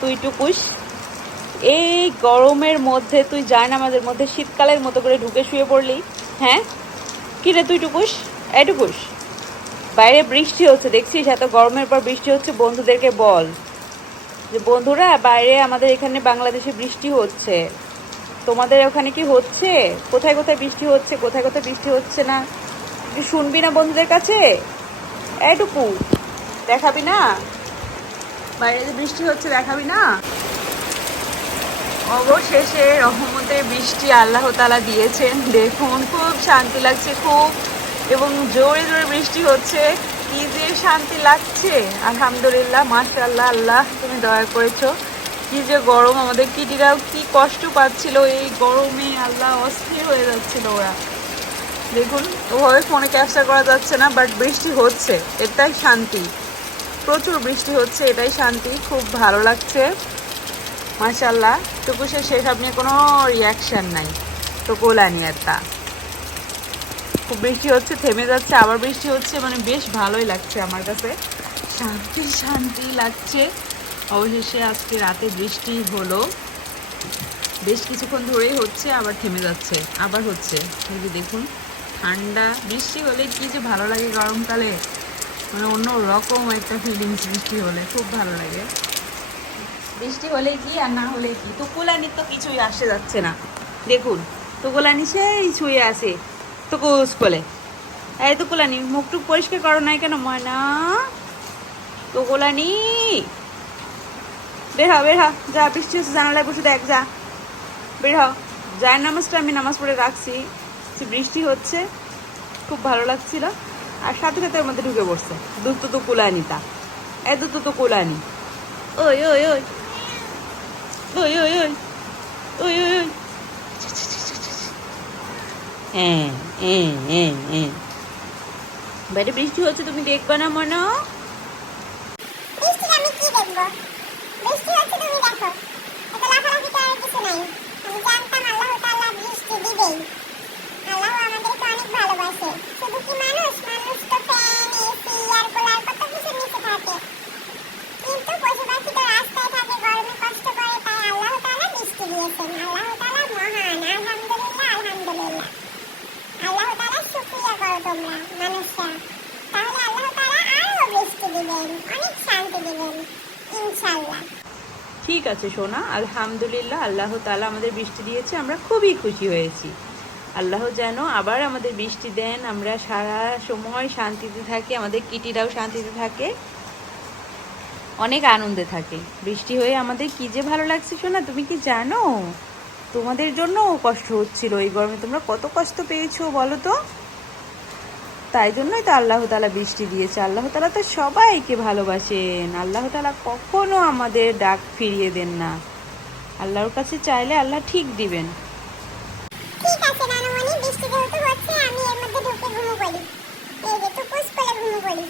তুই টুকুস এই গরমের মধ্যে, তুই যায় আমাদের মধ্যে শীতকালের মতো করে ঢুকে শুয়ে পড়লি। হ্যাঁ? কি রে তুই টুকুস এই টুকুস বাইরে বৃষ্টি হচ্ছে, দেখছিস? এত গরমের পর বৃষ্টি হচ্ছে, বন্ধুদেরকে বল। যে বন্ধুরা, বাইরে আমাদের এখানে বাংলাদেশে বৃষ্টি হচ্ছে। তোমাদের ওখানে কি হচ্ছে? কোথায় কোথায় বৃষ্টি হচ্ছে? কোথায় কোথায় বৃষ্টি হচ্ছে না? তুই শুনবি না বন্ধুদের কাছে? এইটুকু দেখাবি না? বাইরে যে বৃষ্টি হচ্ছে দেখাবি না? অবশেষে রহমতে বৃষ্টি আল্লাহ তালা দিয়েছেন। দেখুন, খুব শান্তি লাগছে, খুব। এবং জোরে জোরে বৃষ্টি হচ্ছে। কি যে শান্তি লাগছে। আলহামদুলিল্লাহ, মাশাআল্লাহ, আল্লাহ আল্লাহ তুমি দয়া করেছ। কি যে গরম আমাদের কিটিরাও কি কষ্ট পাচ্ছিল। এই গরমে আল্লাহ অস্থির হয়ে যাচ্ছিল ওরা। দেখুন, ওভাবে ফোনে ক্যাপচার করা যাচ্ছে না বাট বৃষ্টি হচ্ছে। এটাই শান্তি। প্রচুর বৃষ্টি হচ্ছে, এটাই শান্তি, খুব ভালো লাগছে। মাশাল্লাহ টুকুসের সেসব নিয়ে কোনো রিয়াকশান নাই তো গোলানি একটা খুব বৃষ্টি হচ্ছে, থেমে যাচ্ছে, আবার বৃষ্টি হচ্ছে মানে বেশ ভালোই লাগছে আমার কাছে। শান্তি শান্তি লাগছে। অবশেষে আজকে রাতে বৃষ্টি হলো। বেশ কিছুক্ষণ ধরেই হচ্ছে, আবার থেমে যাচ্ছে, আবার হচ্ছে। দেখুন, ঠান্ডা, বৃষ্টি হলে কি যে ভালো লাগে গরমকালে। মানে অন্য রকম একটা ফিলিংস বৃষ্টি হলে, খুব ভালো লাগে। বৃষ্টি হলে কি আর না হলে কি? তুকুলানির তো কিছুই আসে যাচ্ছে না। দেখুন, তুকুলানি সেই ছুঁয়ে আসে তুকুস বলে এই তুকুলানি মুখ টুক পরিষ্কার করো নাই কেন, ময়না? তুকুলানি! বের হ বের হ, যা, বৃষ্টি হচ্ছে, জানালায় বসে দেখ, যা। বের হ। যায় নামাজটা আমি নামাজ পড়ে রাখছি বৃষ্টি হচ্ছে, খুব ভালো লাগছিল। আর সাথে সাথে মধ্যে ঢুকে পড়ছে। দুধ তো কুলানি তা। এ দুধ তো কুলানি ওই ওই ওই। ওই ওই ওই। ওই ওই ওই। হ্যাঁ হ্যাঁ হ্যাঁ হ্যাঁ। বাইরে বৃষ্টি হচ্ছে তুমি দেখবে না মনে বৃষ্টির আমি কি দেখব? বৃষ্টি হচ্ছে তুমি দেখো এত লাফালাফি করার কিছু নাই আমি জানতাম আল্লাহ তাআলা বৃষ্টি দিবেই আল্লাহ আমাদেরকে অনেক ভালোবাসে শুধু কি মানুষ মানুষ তো ফ্যান এসি এয়ার কুলার কত কিছু নিচে থাকে কিন্তু পশু পাখি তো রাস্তায় থাকে গরমে কষ্ট করে তাই আল্লাহ তাআলা বৃষ্টি ঠিক আছে, সোনা। আলহামদুলিল্লাহ, আল্লাহ তালা আমাদের বৃষ্টি দিয়েছে, আমরা খুবই খুশি হয়েছি। আল্লাহ যেন আবার আমাদের বৃষ্টি দেন, আমরা সারা সময় শান্তিতে থাকি, আমাদের কিটিরাও শান্তিতে থাকে। অনেক আনন্দে থাকে। বৃষ্টি হয়ে আমাদের কি যে ভালো লাগছে শোনা, তুমি কি জানো? তোমাদের জন্য কষ্ট হচ্ছিল এই গরমে। তোমরা কত কষ্ট পেয়েছ বলো তো? তাই জন্যই তো আল্লাহ তালা বৃষ্টি দিয়েছে। আল্লাহ তালা তো সবাইকে ভালোবাসেন। আল্লাহ তালা কখনো আমাদের ডাক ফিরিয়ে দেন না। আল্লাহর কাছে চাইলে আল্লাহ ঠিক দিবেন। ঠিক আছে আমি এর মধ্যে ঢুকে ঘুমো পড়ি এই যে ঘুমো পড়ি